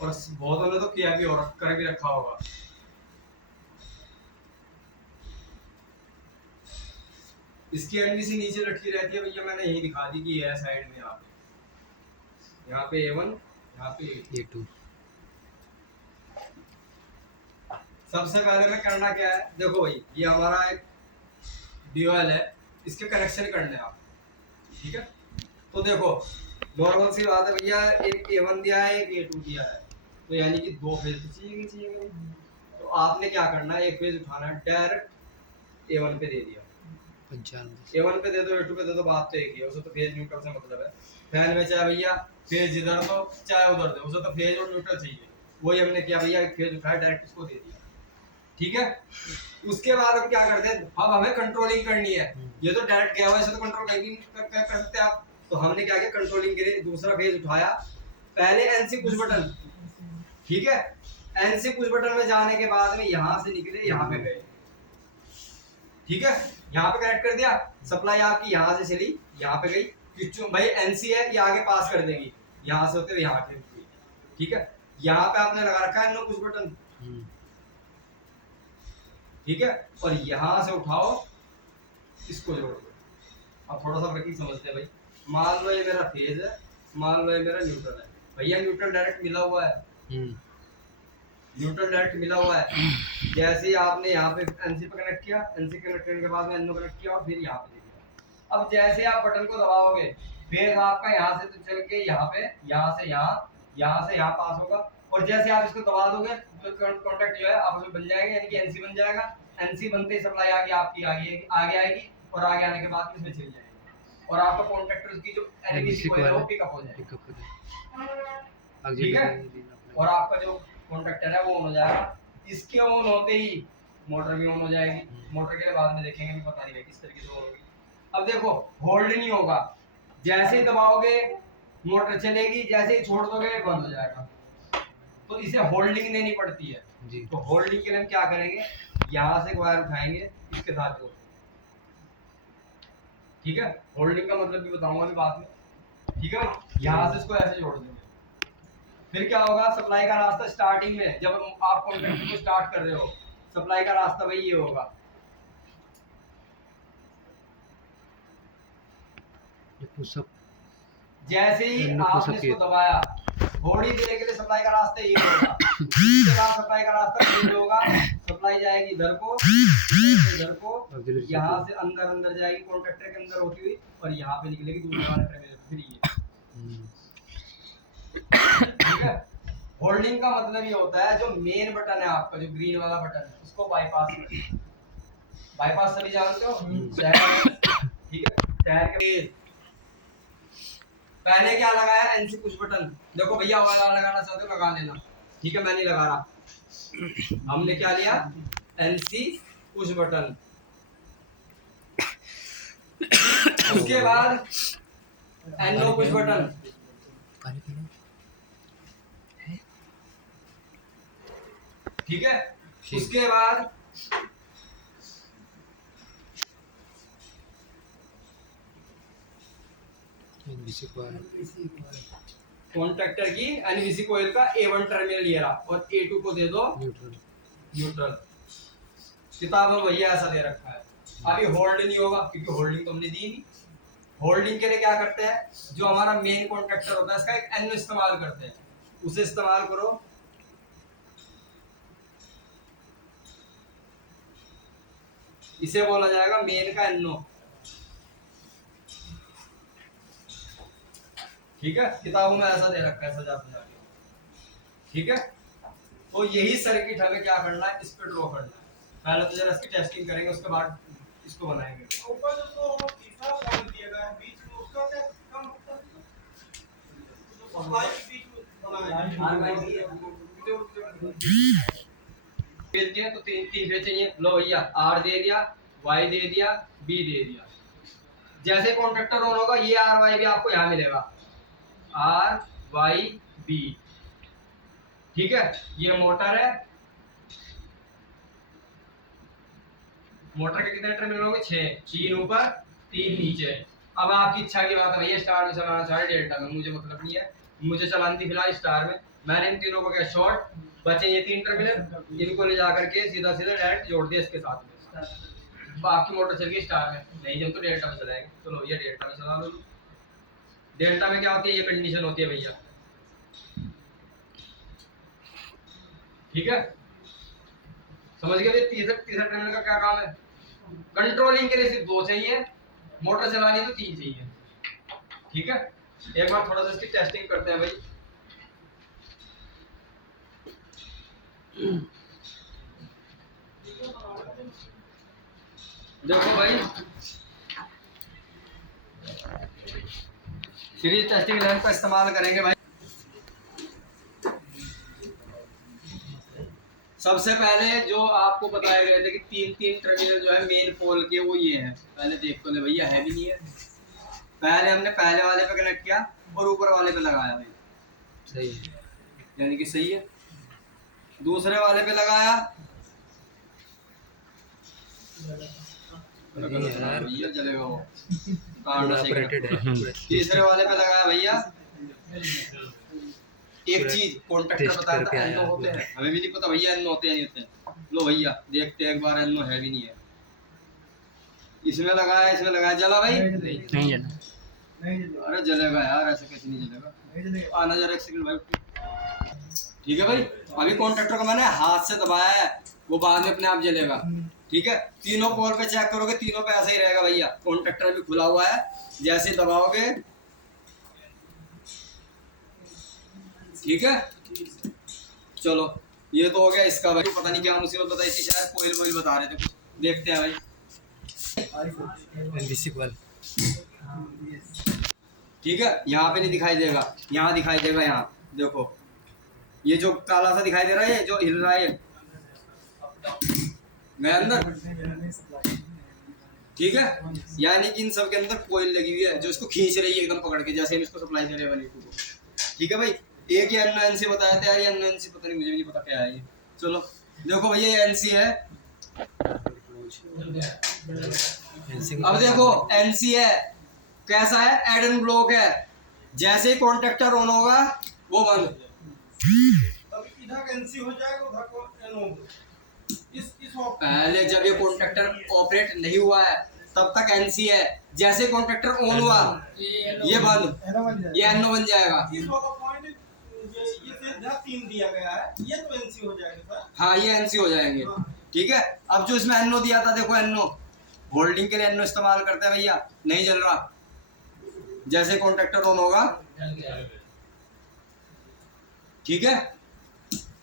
और बहुतों ने तो किया भी और कर भी रखा होगा। इसकी एनबीसी नीचे लटकी रहती है भैया, मैंने यही दिखा दी कि ये है साइड में। यहाँ पे A1, यहाँ पे A2। सबसे पहले में करना क्या है, देखो भाई ये हमारा एक ड्यूअल है, इसके कनेक्शन करने हैं आप, ठीक है। तो देखो नॉर्मल सी बात है भैया, एक A1 दिया है, एक A2 दिया है, तो यानी कि दो फेज तो चाहिए। तो आपने क्या करना है, एक फेज उठाना है, डायरेक्ट A1 पे दे दिया, 95। A1 पे दे दो, A2 पे दे दो, बात तो एक ही है, उसे तो फेज न्यूट्रल से मतलब है। फैन में चाहे भैया फेज इधर दो चाहे उधर दो, उसे तो फेज और न्यूट्रल चाहिए। वही हमने किया भैया, एक फेज उठाया डायरेक्ट इसको दे दिया, ठीक है। उसके बाद हम क्या करते हैं, अब हमें कंट्रोलिंग करनी है। ये तो डायरेक्ट गया हुआ है, इसे तो कंट्रोल कर सकते हैं आप। तो हमने क्या किया, कंट्रोलिंग के लिए दूसरा फेज उठाया, पहले एनसी पुश बटन, ठीक है। एनसी पुश बटन में जाने के बाद में यहाँ से निकले, यहाँ पे गए, ठीक है। यहाँ पे कनेक्ट कर दिया, सप्लाई आपकी यहाँ से चली, यहाँ पे गई, भाई एनसी है, ये आगे पास कर देगी, यहाँ से होते हुए यहाँ पे, ठीक है। यहाँ पे आपने लगा रखा है नो पुश बटन, ठीक है। और यहाँ से उठाओ, इसको जोड़ दो। अब थोड़ा सा वर्किंग समझते हैं भाई। मान लो ये मेरा फेज है, मान लो ये मेरा न्यूट्रल है, भैया न्यूट्रल डायरेक्ट मिला हुआ है, न्यूट्रल डायरेक्ट मिला हुआ है। जैसे ही आपने यहाँ पे एनसी पे कनेक्ट किया, एनसी कनेक्ट करने के बाद में एनओ कनेक्ट किया और फिर यहाँ पे दे दिया। अब जैसे आप बटन को दबाओगे, फेज आपका यहाँ से तो चल के यहाँ पे, यहाँ से यहाँ, यहाँ से यहाँ पास होगा, और जैसे आप इसको दबा दोगे तो कॉन्टैक्ट जो है आपस में बन जाएगा, यानी कि एनसी बन जाएगा। एनसी बनते ही सप्लाई आगे आपकी आगे आएगी, और आगे आने के बाद इसमें चल जाएगी, और आपका कॉन्टैक्टर की जो एनबीसी को है वो पिकअप हो जाएगा, ठीक है। और आपका जो कॉन्टैक्टर है वो ऑन हो जाएगा। इसके ऑन होते ही मोटर भी ऑन हो जाएगी। मोटर के बाद में देखेंगे, भी पता नहीं किस तरीके से ऑन होगी। अब देखो होल्ड नहीं होगा, जैसे ही दबाओगे मोटर चलेगी, जैसे ही छोड़ दोगे बंद हो जाएगा। तो इसे होल्डिंग देनी पड़ती है जी। तो होल्डिंग के लिए हम क्या करेंगे, यहाँ से वायर उठाएंगे, इसके साथ जोड़, ठीक है। होल्डिंग का मतलब भी बताऊंगा अभी बाद में, ठीक है। यहाँ से इसको ऐसे जोड़ देंगे, फिर क्या होगा, सप्लाई का रास्ता स्टार्टिंग में जब आप कॉन्ट्रैक्टर को स्टार्ट कर रहे हो, सप्लाई का रास्ता भाई ये होगा, जैसे ही आपने इसको दबाया थोड़ी देर के लिए सप्लाई का रास्ता ये होगा, इसके बाद सप्लाई का रास्ता चेंज होगा, सप्लाई जाएगी इधर को, यहाँ से अंदर जाएगी कॉन्ट्रैक्टर के अंदर होती हुई, और यहाँ पे निकलेगी दूसरे वाले टर्मिनल, फिर ये, ठीक है। होल्डिंग का मतलब ये होता है, जो मेन बटन है आपका, जो ग्रीन वाला बटन है, उसको बाईपास करना। बाईपास सभी जानते हो, ठीक है। टायर के पहले क्या लगाया, एनसी पुश बटन। देखो भैया वाला लगाना चाहते हो लगा लेना, ठीक है, मैं नहीं लगा रहा। हमने क्या लिया, एनसी पुश बटन। उसके बाद एनओ पुश बटन, ठीक है। उसके बाद कॉन्ट्रैक्टर की एनबीसी कोयल का A1 टर्मिनल ये रहा, और A2 को दे दो न्यूट्रल। किताब में भैया ऐसा दे रखा है। अभी होल्ड नहीं होगा क्योंकि होल्डिंग तो हमने दी नहीं। होल्डिंग के लिए क्या करते हैं, जो हमारा मेन कॉन्ट्रैक्टर होता है इसका एक एन इस्तेमाल करते हैं, उसे इस्तेमाल करो। इसे बोला जाएगा मेन का एनओ, ठीक है। किताबों में ऐसा दे रखा है सजा के, ठीक है। तो यही सर्किट हमें क्या करना है, इस पे ड्रॉ करना है। पहले तो जरा इसकी टेस्टिंग करेंगे, उसके बाद इसको बनाएंगे। ऊपर जो तीसरा पॉइंट दिया गया है बीच में, उसका क्या कम सप्लाई के बीच में बनाया है। तो तीन फेज चाहिए, लो भैया आर दे दिया, वाई दे दिया, बी दे दिया। जैसे कॉन्ट्रैक्टर ऑन होगा, ये आर वाई भी आपको यहाँ मिलेगा, आर वाई बी, ठीक है। ये मोटर है, मोटर के कितने टर्मिनल होंगे, 6, 3 ऊपर 3 नीचे, अब आपकी इच्छा की बात है भैया, स्टार में चलाना चाहे डेल्टा में, मुझे मतलब नहीं है, मुझे चलानी थी फिलहाल स्टार में। मैंने इन तीनों को क्या शॉर्ट बचे ये 3 टर्मिनल, इनको ले जा करके सीधा सीधा डायरेक्ट जोड़ दिया इसके साथ में, तो आपकी मोटर चल गई स्टार में। नहीं जब तो डेल्टा में चलाएंगे, चलो ये डेल्टा में चला लो। डेल्टा में क्या होती है, ये कंडीशन होती है भैया, ठीक है, समझ गए भैया। तीसरा टर्मिनल का क्या काम है, कंट्रोलिंग के लिए सिर्फ 2 चाहिए, मोटर चलानी है तो 3 चाहिए, ठीक है। एक बार थोड़ा सा इसकी टेस्टिंग करते हैं भाई। देखो भाई, सीरीज टेस्टिंग लैंप का इस्तेमाल करेंगे भाई। सबसे पहले जो आपको बताया गया था कि 3 टर्मिनल जो है मेन पोल के वो ये हैं, पहले देख तो ले भैया, है भी नहीं है। पहले हमने पहले वाले पे कनेक्ट किया और ऊपर वाले पे लगाया भाई, सही है। यानी कि सही है। दूसरे वाले पे लगाया, भैया जलेगा वो, ऑपरेटेड है। तीसरे वाले पे लगाया भैया। एक चीज कॉन्ट्रैक्टर टेस्ट बताया करके था आया एनो होते हैं, हमें भी नहीं पता भैया एनो होते हैं नहीं होते। लो भैया देखते हैं एक बार, एनो है भी नहीं है। इसमें लगाया, इसमें लगाया, जला भाई नहीं जला। अरे जलेगा यार, ऐसे कैसे नहीं जलेगा, आना जरा एक सेकंड भाई। ठीक है भाई, अभी कॉन्ट्रैक्टर को मैंने हाथ से दबाया है, वो बाद में अपने आप जलेगा, ठीक है। तीनों पोल पे चेक करोगे, तीनों पे ऐसे ही रहेगा भैया। कॉन्ट्रैक्टर भी खुला हुआ है, जैसे दबाओगे, ठीक है। चलो ये तो हो गया इसका भाई। पता नहीं क्या मुसीबत बताई थी, शायद कोयल वोयल बता रहे थे, देखते हैं भाई। एनबीसी वाल ठीक है, यहाँ पे नहीं दिखाई देगा, यहाँ दिखाई देगा। यहाँ देखो ये जो काला सा दिखाई दे रहा है, ये जो हिल रहा है मैं अंदर, ठीक है। यानी कि इन सब के अंदर कोयल लगी हुई है जो इसको खींच रही है एकदम पकड़ के, जैसे हम इसको सप्लाई दे रहे हैं 182 को, ठीक है भाई। एक ही एनओएनसी बताया था यार, ये एनओएनसी पता नहीं, मुझे भी नहीं पता क्या है ये। चलो देखो भैया ये एनसी है। अब देखो एनसी है, कैसा है, एडन ब्लॉक है। जैसे ही कॉन्ट्रैक्टर ऑन होगा वो बंद, अब इधर एनसी हो जाएगा, उधर एन होगा। इस पहले जब ये कॉन्ट्रैक्टर ऑपरेट नहीं हुआ है तब तक एनसी है, जैसे कॉन्ट्रैक्टर ऑन हुआ ये बंद, ये एनओ बन जाएगा। इस वाला पॉइंट ये से जहाँ 3 दिया गया है, ये तो एनसी हो जाएगा सर। हाँ ये एनसी हो जाएंगे, ठीक है। अब जो इसमें एनओ दिया था, देखो एनओ होल्डिंग के लिए एनओ इस्तेमाल करते हैं भैया, नहीं जल रहा। जैसे कॉन्ट्रैक्टर ऑन होगा, ठीक है।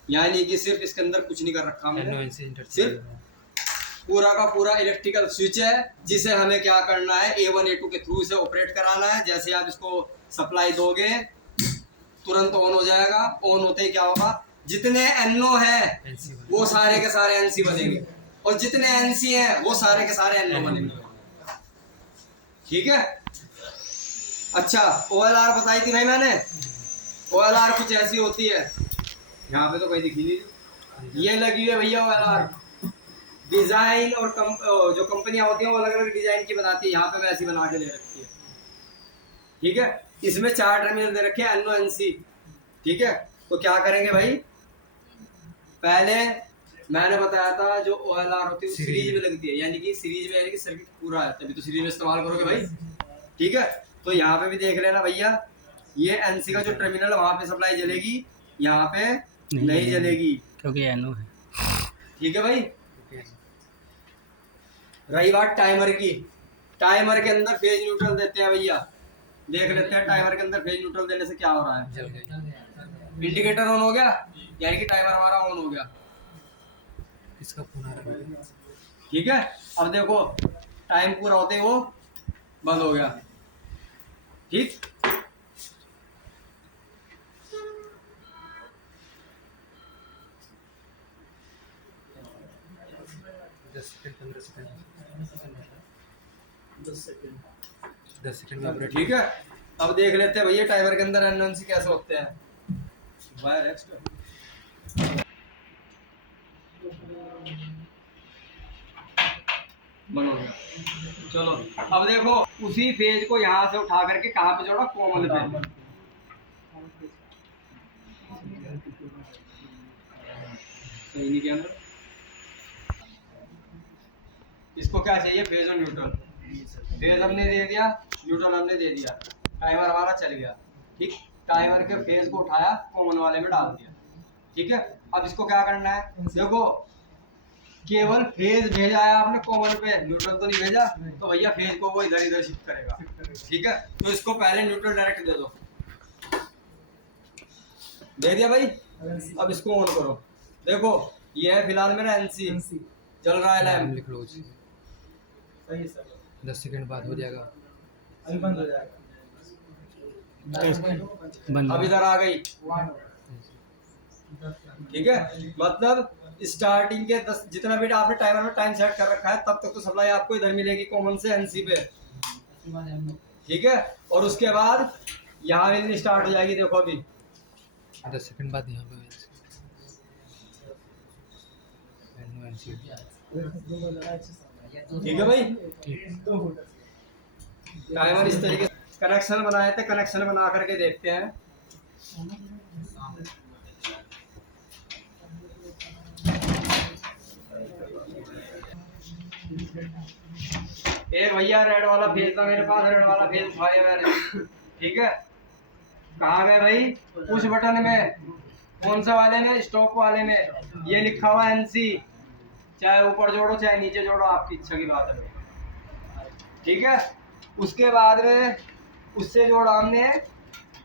यानी कि सिर्फ इसके अंदर कुछ नहीं कर रखा हमने, एनओएनसी सिर्फ पूरा का पूरा इलेक्ट्रिकल स्विच है, जिसे हमें क्या करना है, A1 A2 के थ्रू इसे ऑपरेट कराना है। जैसे आप इसको सप्लाई दोगे तुरंत ऑन हो जाएगा। ऑन होते ही क्या होगा, जितने एनओ है वो सारे के सारे एनसी बनेंगे, और जितने एनसी हैं वो सारे के सारे एनओ बनेंगे, ठीक है। अच्छा OLR बताई थी भाई मैंने, OLR कुछ ऐसी होती है, यहाँ पे तो कहीं दिखी नहीं, ये लगी हुई है भैया OLR। डिजाइन और जो कंपनियां होती हैं वो अलग अलग डिजाइन की बनाती है, यहाँ पे मैं ऐसी बना के ले रखी है, ठीक है। इसमें 4 टर्मिनल दे रखे हैं, एनओ एनसी, ठीक है। तो क्या करेंगे भाई, पहले मैंने बताया था जो OLR होती है सीरीज में लगती है, यानी कि सीरीज में, यानी कि सर्किट पूरा है तभी तो सीरीज में इस्तेमाल करोगे भाई, ठीक है। तो यहाँ पे भी देख लेना भैया, ये एनसी का जो टर्मिनल है वहाँ पे सप्लाई जलेगी, यहाँ पे नहीं जलेगी, क्योंकि एनो है। ठीक है भाई। रही बात टाइमर की, टाइमर के अंदर फेज न्यूट्रल देते हैं भैया, देख लेते हैं टाइमर के अंदर फेज न्यूट्रल देने से क्या हो रहा है। जल गई। इंडिकेटर ऑन हो गया, यानी कि टाइमर हमारा ऑन हो गया, इसका फोन आ रहा है। ठीक है। अब देखो टाइम पूरा होते ही वो बंद हो गया, ठीक। सेकंड 10 सेकंड में ऑपरेट। ठीक है। अब देख लेते हैं भैया टाइमर के अंदर एनओएनसी कैसे होते हैं। वायर एक्स्ट्रा बन हो गया। चलो अब देखो उसी फेज को यहाँ से उठा करके कहाँ पे जोड़ा, कॉमन पे। सही नहीं किया ना? इसको क्या चाहिए, फेज और न्यूट्रल। फेज हमने दे दिया, न्यूट्रल हमने दे दिया, टाइमर हमारा चल गया। ठीक, टाइमर के फेज को उठाया, कॉमन वाले में डाल दिया। ठीक है, अब इसको क्या करना है, देखो केवल फेज भेजा है आपने कॉमन पे, न्यूट्रल तो नहीं भेजा, तो भैया फेज को वो इधर इधर शिफ्ट करेगा। ठीक है, तो इसको पहले न्यूट्रल डायरेक्ट दे दो। दे दिया भाई, अब इसको ऑन करो। देखो ये है फिलहाल मेरा एनसी चल रहा है, लैम्प लिख लो उसे। सही है सर, 10 सेकंड बाद हो जाएगा। अभी बंद हो जाएगा। बंद अब इधर आ गई। ठीक है, मतलब स्टार्टिंग के 10 जितना भी आपने टाइमर में टाइम सेट कर रखा है तब तक तो सप्लाई आपको इधर मिलेगी कॉमन से एनसी पे। ठीक है, और उसके बाद यहाँ मिलनी स्टार्ट हो जाएगी। देखो अभी 10 सेकंड बाद यहाँ पे NC। ठीक है भाई, टाइमर इस तरीके से कनेक्शन बनाए थे, कनेक्शन बना करके देखते हैं। एक भैया रेड वाला फेज था मेरे पास, रेड वाला फेज उठाया मैंने। ठीक है, कहाँ गए भाई, उस बटन में, कौन सा वाले में, स्टॉप वाले में, ये लिखा हुआ एनसी। चाहे ऊपर जोड़ो चाहे नीचे जोड़ो, आपकी इच्छा की बात है। ठीक है, उसके बाद में उससे जोड़ा हमने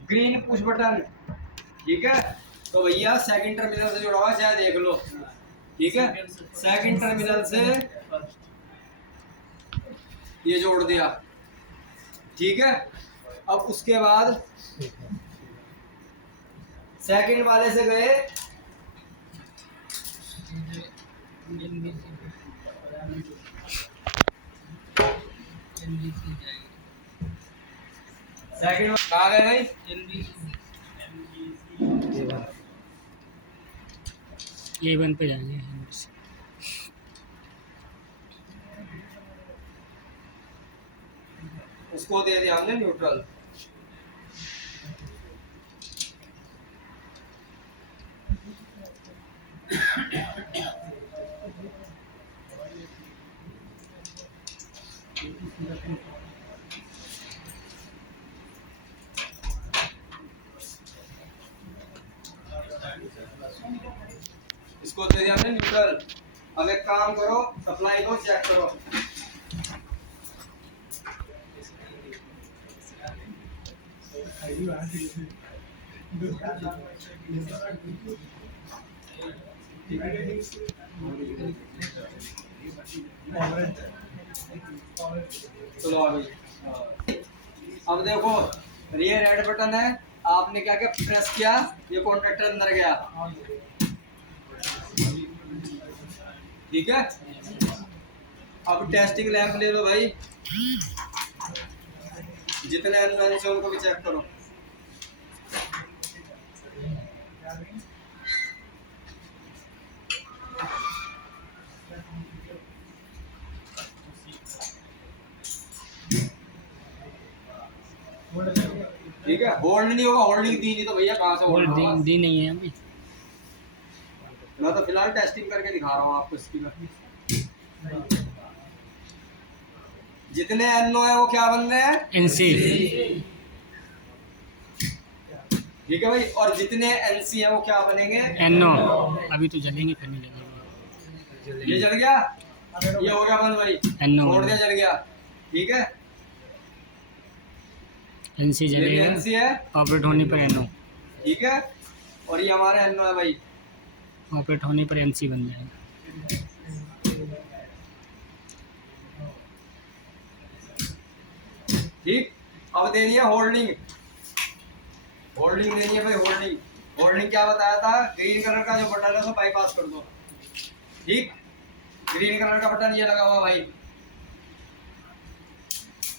ग्रीन पुश बटन। ठीक है, तो भैया सेकंड टर्मिनल से जोड़ा हुआ, चाहे देख लो। ठीक है, सेकंड टर्मिनल से ये जोड़ दिया। ठीक है, अब उसके बाद सेकंड वाले से गए सेकंड, कहाँ गए भाई, A1 पे जाएंगे। उसको दे दिया हमने न्यूट्रल। इसको दे दिया हमने न्यूट्रल। अब एक काम करो, सप्लाई को चेक करो। चलो आ गई। अब देखो ये रेड बटन है, आपने क्या क्या प्रेस किया, ये कॉन्ट्रैक्टर अंदर गया। ठीक है, अब टेस्टिंग लैंप ले लो भाई, जितने एनवायरमेंट उनको भी चेक करो। ठीक है, होल्ड नहीं होगा, होल्डिंग दी नहीं तो भैया कहाँ से होल्ड होल्ड होगा। दी नहीं है अभी। मैं तो फिलहाल टेस्टिंग करके दिखा रहा हूँ आपको इसकी में। जितने एनओ है वो क्या बन रहे हैं, एनसी। ठीक है भाई, और जितने एनसी है वो क्या बनेंगे, एनओ। अभी तो जलेंगे फिर नहीं जलेंगे। ये जल गया, ये हो गया बंद भाई, एनओ छोड़ दिया, जल गया। ठीक है, एनसी ये भी जलेगा, एनसी है। ऑपरेट होने पर एनओ, ठीक है, और ये हमारा एनओ है भाई। ऑपरेट होने पर एनसी बन जाएगा। ठीक, अब दे दिया होल्डिंग, होल्डिंग देनी है भाई, होल्डिंग। होल्डिंग क्या बताया था, ग्रीन कलर का जो बटन है उसको बाईपास कर दो। ठीक, ग्रीन कलर का बटन ये लगा हुआ भाई,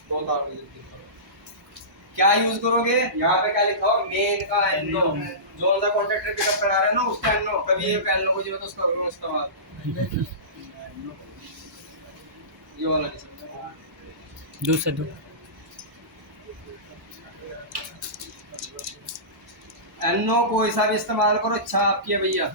दो तार में क्या यूज करोगे, यहाँ पे क्या लिखा हो, मेन का एनओ, जो सा कॉन्ट्रैक्टर पिकअप करा रहे हैं ना उसका एनओ, कभी एक एनओ को जो है तो उसका करो इस्तेमाल। ये वाला नहीं समझा। दूसरा दो NO कोई सा भी इस्तेमाल करो, अच्छा आपकी है भैया।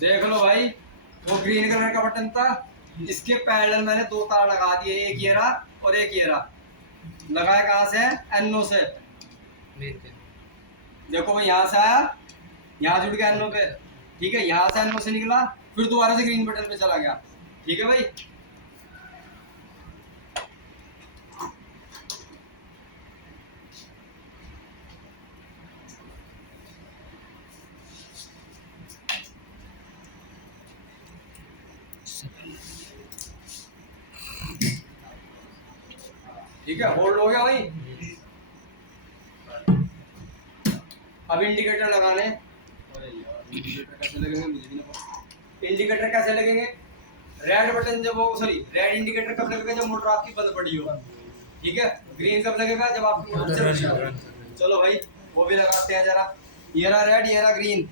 देख लो भाई, वो ग्रीन कलर का बटन था, इसके पैरेलल मैंने 2 तार लगा दिए, एक ये रहा और एक ये रहा। लगाया कहाँ से है? NO से। मेन के देखो भाई, यहाँ से आया, यहाँ जुड़ गया NO पे, ठीक है। यहाँ से NO से निकला, फिर दोबारा से ग्रीन बटन पे चला गया, ठीक है भाई। ठीक है, होल्ड हो गया भाई। अब इंडिकेटर लगाने, इंडिकेटर कैसे लगेंगे मुझे भी नहीं पता। इंडिकेटर कैसे लगेंगे? रेड बटन जब वो, सॉरी, रेड इंडिकेटर कब लगेगा? जब मोटर आपकी बंद पड़ी हो, ठीक है। ग्रीन कब लगेगा? जब आपकी मोटर चल रही हो। चलो भाई, वो भी लगाते हैं जरा। ये रहा रेड, ये रहा ग्रीन।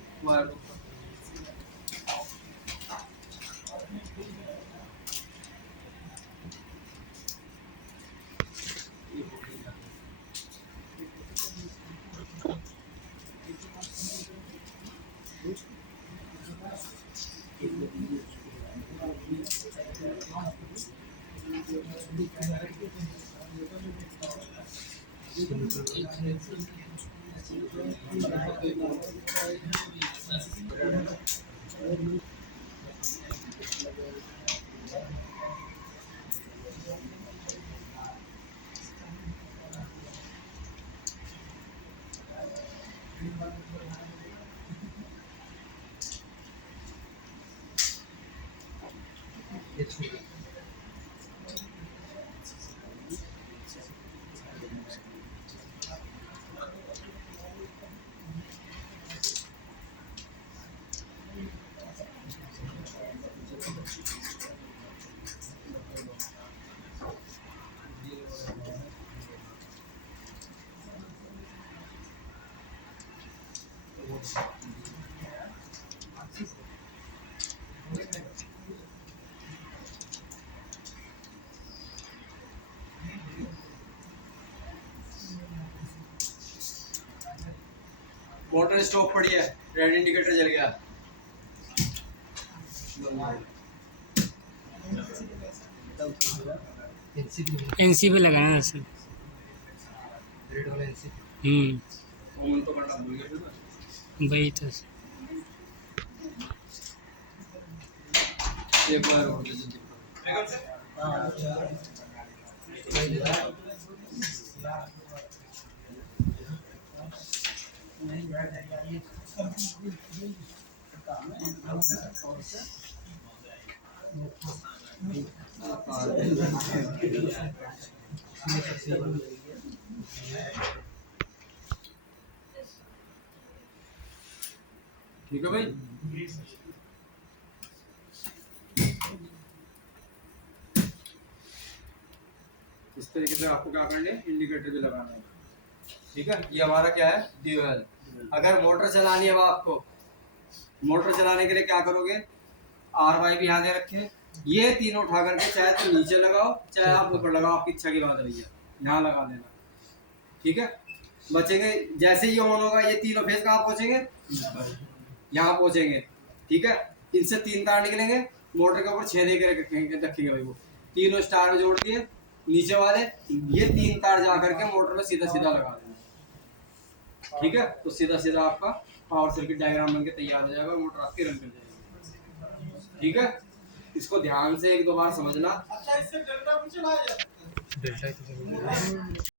ये छूट मोटर स्टॉप पड़ी है, रेड इंडिकेटर जल गया। एनसी NC पे लगाना है सर। रेड वाला एनसी ऑन तो करना भूल गया ना। वही तो। एक बार और ठीक है भाई। इस तरीके से आपको क्या करना है, इंडिकेटर भी लगाना है, ठीक है। ये हमारा क्या है, ड्यूअल। अगर मोटर चलानी है, अब आपको मोटर चलाने के लिए क्या करोगे, RY भी यहाँ दे रखे, ये तीनों उठा करके चाहे तो नीचे लगाओ, चाहे आप ऊपर लगाओ, आपकी इच्छा की बात है भैया, यहाँ लगा देना, ठीक है। बचेंगे, जैसे ही ऑन होगा ये तीनों फेस कहाँ पहुंचेंगे, यहाँ पहुंचेंगे, ठीक है। इनसे 3 तार निकलेंगे, मोटर के ऊपर 6 दे के रखेंगे भाई, वो तीनों स्टार में जोड़ दिए, नीचे वाले ये 3 तार जा करके मोटर में सीधा सीधा लगा देना, ठीक है। तो सीधा सीधा आपका पावर सर्किट डायग्राम बनके तैयार हो जाएगा, मोटर आपकी रन कर जाएगी, ठीक है। इसको ध्यान से 1-2 बार समझना। अच्छा, इससे डेल्टा भी चलाया जाता है? डेल्टा